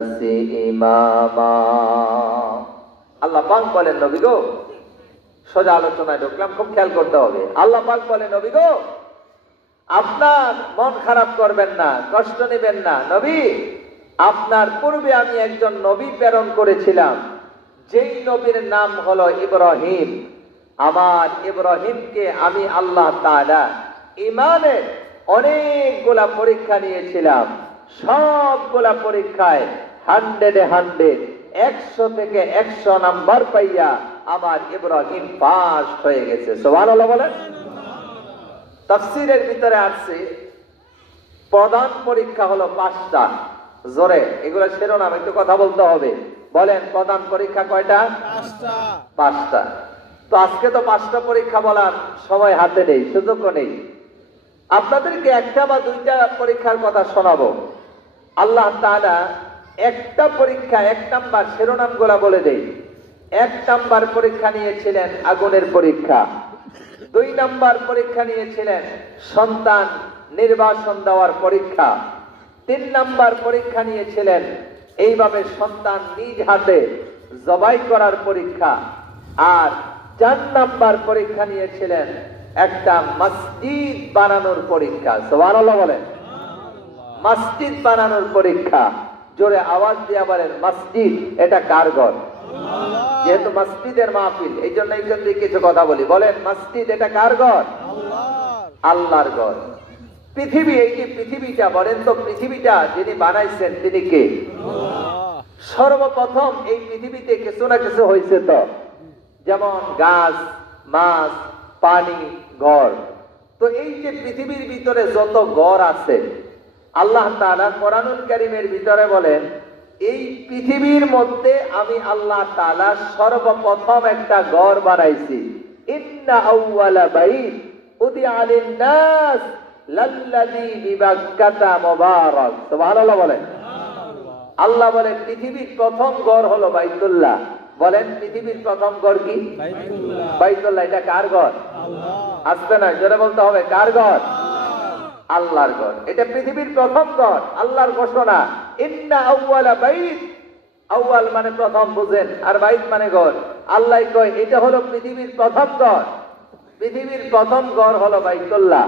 ইমামা। আল্লাহ পাক বলেন, নবী গো, সোজা আলোচনায় ঢুকলাম, খুব খেয়াল করতে হবে। আল্লাহ পাক বলেন, নবী গো, আপনার মন খারাপ করবেন না, কষ্ট নেবেন না। নবী, আপনার পূর্বে আমি একজন নবী প্রেরণ করেছিলাম, যেই নবীর নাম হলো ইব্রাহিম। আমার ইব্রাহিমকে আমি আল্লাহ তাআলা ঈমানের অনেকগুলা পরীক্ষা নিয়েছিলাম। সবগুলা পরীক্ষায় 100 100 থেকে 100 নাম্বার পাইয়া আমার ইব্রাহিম পাস হয়ে গেছে। সুবহানাল্লাহ বলেন। তাফসীরের ভিতরে আছে প্রধান পরীক্ষা হলো 5টা। জোরে এগুলো শিরোনাম, একটু কথা বলতে হবে। বলেন, প্রধান পরীক্ষা কয়টা? 5টা। তো আজকে তো 5টা পরীক্ষা বলার সময় হাতে নেই, সুযোগও নেই। আপনাদেরকে একটা বা দুইটা পরীক্ষার কথা শোনাবো। আল্লাহ তাআলা একটা পরীক্ষা, 1 নাম্বার শিরোনামগুলা বলে দেই। 1 নাম্বার পরীক্ষা নিয়েছিলেন আগুনের পরীক্ষা। 2 নাম্বার পরীক্ষা নিয়েছিলেন সন্তান নির্বাসন দেওয়ার পরীক্ষা। 3 নাম্বার পরীক্ষা নিয়েছিলেন এইভাবে সন্তান নিজ হাতে জবাই করার পরীক্ষা। আর 4 নাম্বার পরীক্ষা নিয়েছিলেন একটা মসজিদ বানানোর পরীক্ষা। সুবহানাল্লাহ বলেন। মসজিদ বানানোর পরীক্ষা। জোরে আওয়াজ দিয়ে বলেন, মসজিদ এটা কার ঘর? যেহেতু মসজিদের মাহফিল, এই জন্য এইখান থেকে কিছু কথা বলি। বলেন, মসজিদ এটা কার ঘর? আল্লাহর ঘর। পৃথিবী, এই যে পৃথিবীটা, বলেন তো পৃথিবীটা যিনি বানাইছেন তিনি কে? সর্বপ্রথম এই পৃথিবীতে কিছু না কিছু হয়েছে, তো যেমন গাছ, মাছ, পানি, ঘর। তো এই যে পৃথিবীর ভিতরে যত ঘর আছে, আল্লাহ তাআলা কোরআনুল কারীমের ভিতরে বলেন, এই পৃথিবীর মধ্যে আমি আল্লাহ তাআলা সর্বপ্রথম একটা ঘর বানাইছি। ইন্না আউওয়ালা বাইত উদিআ লিন-নাস লাল্লাযী বিবাক্কাতা মুবারাক। সুবহানাল্লাহ বলেন। আল্লাহ বলেন, পৃথিবীর প্রথম ঘর হলো বাইতুল্লাহ। বলেন, পৃথিবীর প্রথম ঘর কি? বাইতুল্লাহ। এটা কার ঘর? আসবে না, জোরে বলতে হবে, কার ঘর? আল্লাহর ঘর। এটা পৃথিবীর প্রথম ঘর, আল্লাহর ঘোষণা। ইন্না আউওয়ালা বাইত, আউয়াল মানে প্রথম বুঝেন, আর বাইত মানে ঘর। আল্লাহ কয় এটা হলো পৃথিবীর প্রথম ঘর। পৃথিবীর প্রথম ঘর হলো বাইতুল্লাহ।